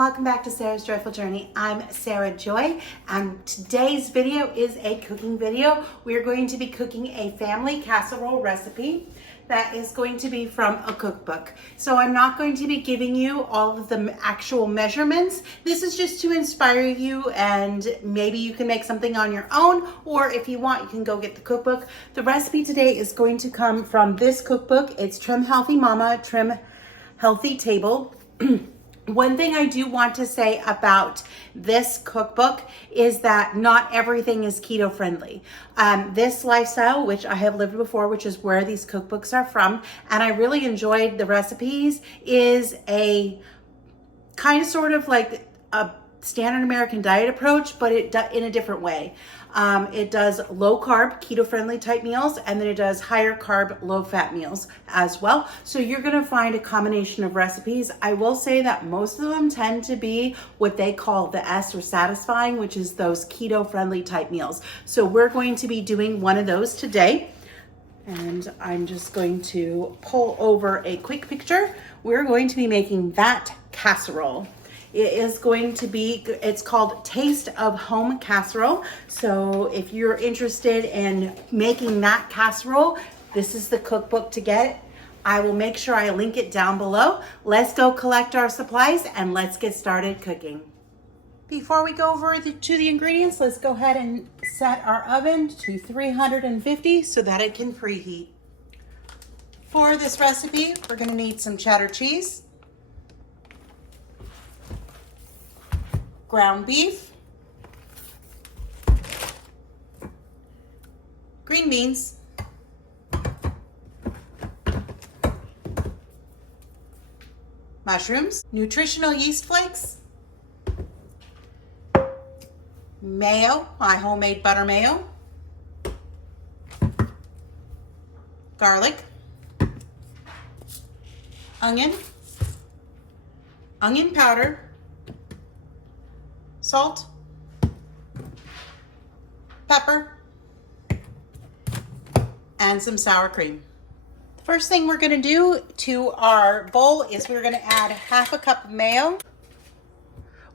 welcome back to Sarah's Joyful Journey. I'm Sarah Joy, and today's video is a cooking video. We're going to be cooking a family casserole recipe that is going to be from a cookbook. So I'm not going to be giving you all of the actual measurements. This is just to inspire you, and maybe you can make something on your own, or if you want, you can go get the cookbook. The recipe today is going to come from this cookbook. It's Trim Healthy Mama, Trim Healthy Table. One thing I do want to say about this cookbook is that not everything is keto friendly. This lifestyle, which I have lived before, which is where these cookbooks are from, and I really enjoyed the recipes, is a kind of sort of like a standard American diet approach, but in a different way. It does low carb, keto friendly type meals, and then it does higher carb, low fat meals as well. So you're gonna find a combination of recipes. I will say that most of them tend to be what they call the S or satisfying, which is those keto friendly type meals. So we're going to be doing one of those today. And I'm just going to pull over a quick picture. We're going to be making that casserole. It is going to be, it's called Taste of Home Casserole. So if you're interested in making that casserole, this is the cookbook to get. I will make sure I link it down below. Let's go collect our supplies and let's get started cooking. Before we go over to the ingredients, let's go ahead and set our oven to 350 so that it can preheat. For this recipe, we're gonna need some cheddar cheese, ground beef, green beans, mushrooms, nutritional yeast flakes, mayo, my homemade butter mayo, garlic, onion powder, salt, pepper, and some sour cream. The first thing we're gonna do to our bowl is we're gonna add half a cup of mayo,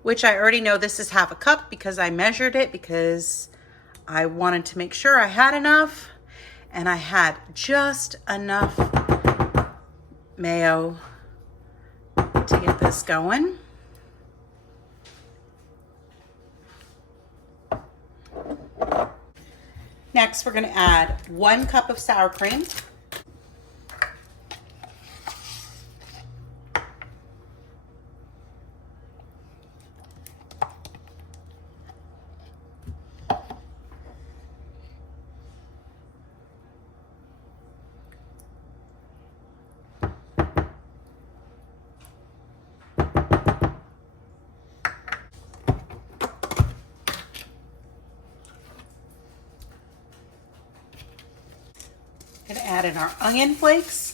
which I already know this is half a cup because I measured it because I wanted to make sure I had enough, and I had just enough mayo to get this going. Next, we're going to add 1 cup of sour cream. Gonna add in our onion flakes.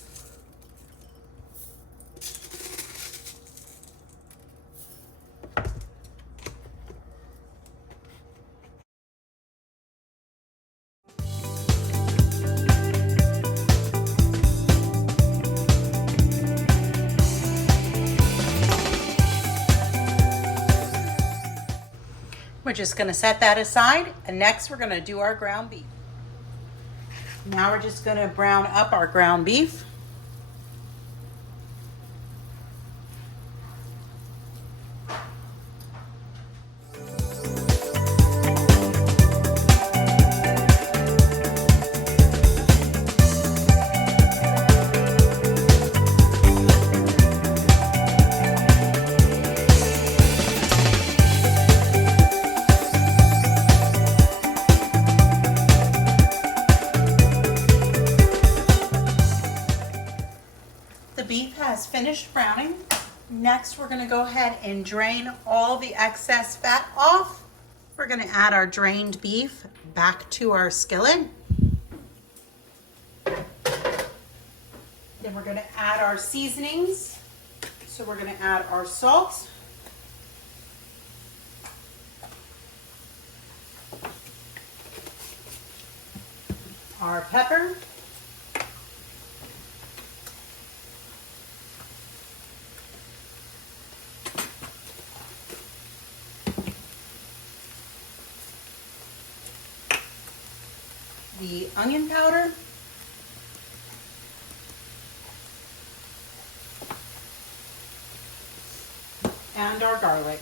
We're just gonna set that aside, and next we're gonna do our ground beef. Now we're just gonna brown up our ground beef. Beef has finished browning. Next, we're going to go ahead and drain all the excess fat off. We're going to add our drained beef back to our skillet. Then we're going to add our seasonings. So we're going to add our salt, our pepper, the onion powder. And our garlic.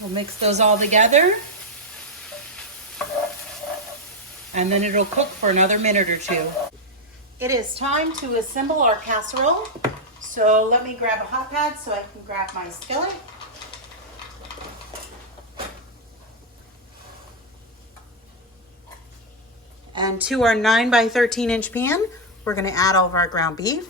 We'll mix those all together. And then it'll cook for another minute or two. It is time to assemble our casserole. So let me grab a hot pad so I can grab my skillet. And to our 9 by 13 inch pan, we're gonna add all of our ground beef.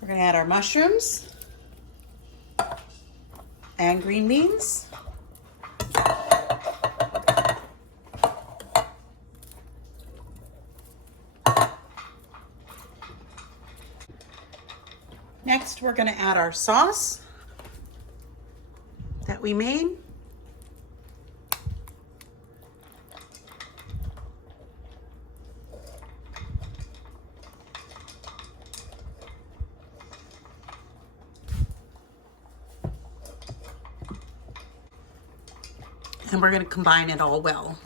We're gonna add our mushrooms and green beans. Next, we're gonna add our sauce that we made. And we're gonna combine it all well.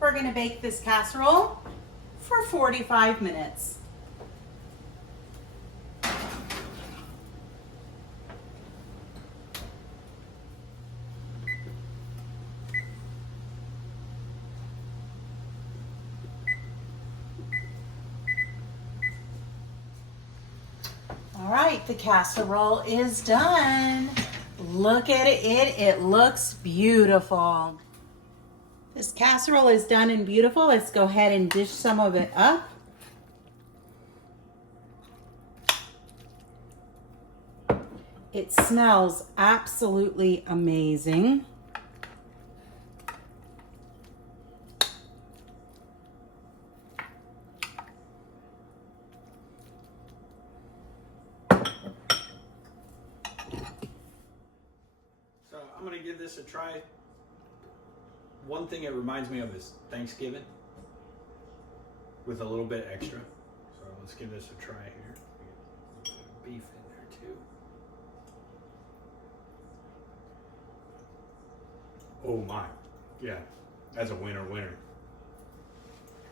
We're going to bake this casserole for 45 minutes. All right, the casserole is done. Look at it, it looks beautiful. This casserole is done and beautiful. Let's go ahead and dish some of it up. It smells absolutely amazing. So I'm gonna give this a try. One thing it reminds me of is Thanksgiving with a little bit extra. So let's give this a try here. Beef in there too. Oh my, yeah, that's a winner.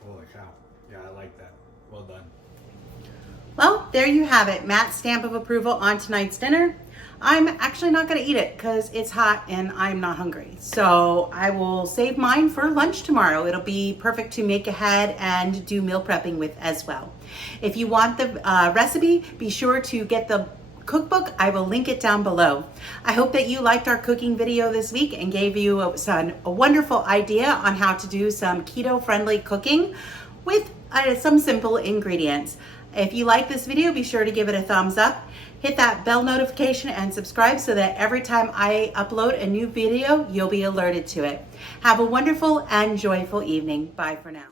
Holy cow, yeah, I like that. Well done. Well, there you have it. Matt's stamp of approval on tonight's dinner. I'm actually not going to eat it because it's hot and I'm not hungry. So I will save mine for lunch tomorrow. It'll be perfect to make ahead and do meal prepping with as well. If you want the recipe, be sure to get the cookbook. I will link it down below. I hope that you liked our cooking video this week and gave you a wonderful idea on how to do some keto-friendly cooking with some simple ingredients. If you like this video, be sure to give it a thumbs up. Hit that bell notification and subscribe so that every time I upload a new video, you'll be alerted to it. Have a wonderful and joyful evening. Bye for now.